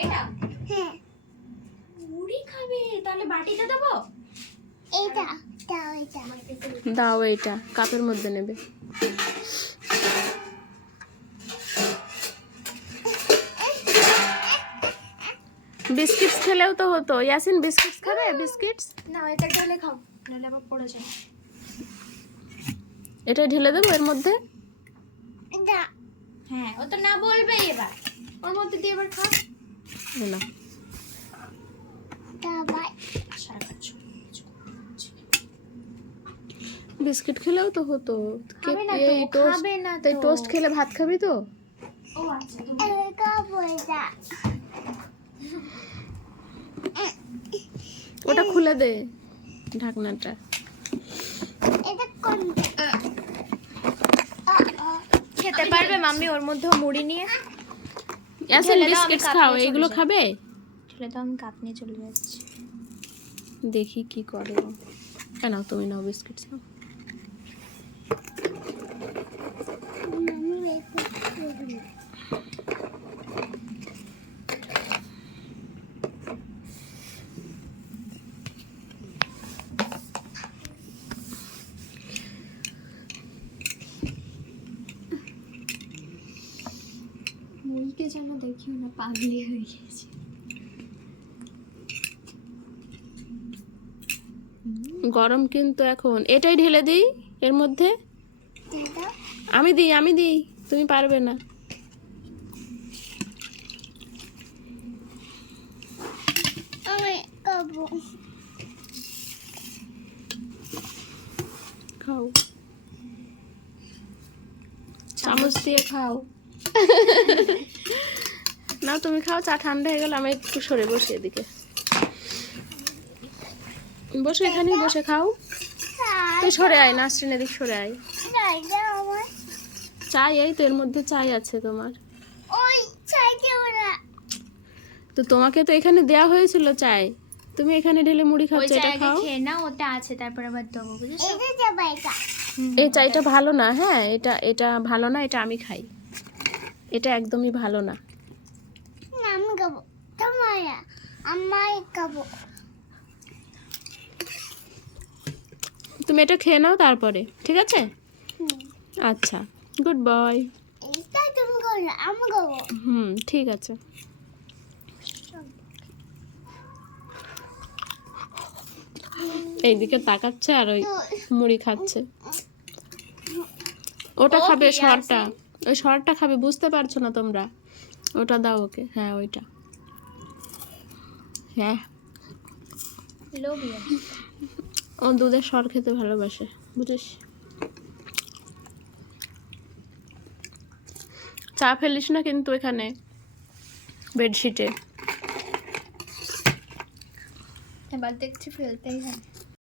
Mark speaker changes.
Speaker 1: এটা খাবে তাহলে বাটিতে দেবো
Speaker 2: এটা
Speaker 3: দাও এইটা কাপের মধ্যে নেবে। বিস্কিটস খেলেও তো হতো। ইয়াসিন, বিস্কিটস খাবে? বিস্কিটস?
Speaker 1: না, এটা খেলে খাও, নাহলে আবার পড়ে যায়।
Speaker 3: এটা ঢেলে দেবো এর মধ্যে?
Speaker 1: হ্যাঁ ও তো না বলবে এবার। ওর মধ্যে দিয়ে এবার খা।
Speaker 3: এই নাও।
Speaker 2: এটা বাই
Speaker 1: সারা খাচ্ছ
Speaker 3: বিস্কিট খেলেও তো হতো।
Speaker 1: খাবে না
Speaker 3: কে- এই টোস্ট
Speaker 1: না
Speaker 3: তাই টোস্ট খেলে ভাত খাবি তো?
Speaker 1: ও আচ্ছা
Speaker 3: ওটা খুলে দে ঢাকনাটা
Speaker 2: এটা কোনটা
Speaker 1: খেতে পারবে মাম্মি ওর মধ্যেও মুড়ি নিয়ে দাও, আমি
Speaker 3: বিস্কিটস খাও এগুলো খাবে?
Speaker 1: ঠেলে তো আমি কাপ নিয়ে চলে যাচ্ছি।
Speaker 3: দেখি কি করে কেন তুমি নাও বিস্কিটস নাও
Speaker 2: আমি বেশি
Speaker 1: মুড়িকে যেন দেখিও না পাগলি হয়ে গেছে।
Speaker 3: গরম কিন্তু এখন। এটাই ঢেলে দিই এর মধ্যে? আমি দিই আমি দিই। তুমি পারবে না। খাও। চামচ দিয়ে খাও। না তুমি খাও চা ঠান্ডা হয়ে গেল আমি একটু সরে বসে এদিকে। বসে এখানেই বসে খাও। তুই সরে আয় নাসরিন এদিক সরে আয়। চাই এই তো এর মধ্যে চাই আছে তোমার।
Speaker 2: ওই চাইতে ওরা
Speaker 3: তো তোমাকে তো এখানে দেয়া হয়েছিল চাই। তুমি এখানে ঢেলে মুড়ি খাচ্ছ এটা খাও।
Speaker 1: খেয়ে না ওটা আছে তারপর আবার দেবো বুঝেছ?
Speaker 3: এই চাইটা ভালো না হ্যাঁ এটা এটা ভালো না এটা আমি খাই। এটা একদমই ভালো না।
Speaker 2: না, আমি খাব। তোমার আমার খাব।
Speaker 3: তুমি এটা খেয়ে নাও তারপরে ঠিক আছে? আচ্ছা গুড বয় হুম ঠিক আছে। এইদিকে তাকাচ্ছে আর ওই মুড়ি খাচ্ছে। ওটা খাবে সরটা ওই সরটা খাবে, বুঝতে পারছ না তোমরা? ওটা দাও ওকে। হ্যাঁ ওইটা। হ্যাঁ। ও দুধের সর খেতে ভালোবাসে, বুঝিস? চা ফেলিস না কিন্তু এখানে, বেডশিটে।
Speaker 1: এবার দেখছি ফেলতেই হবে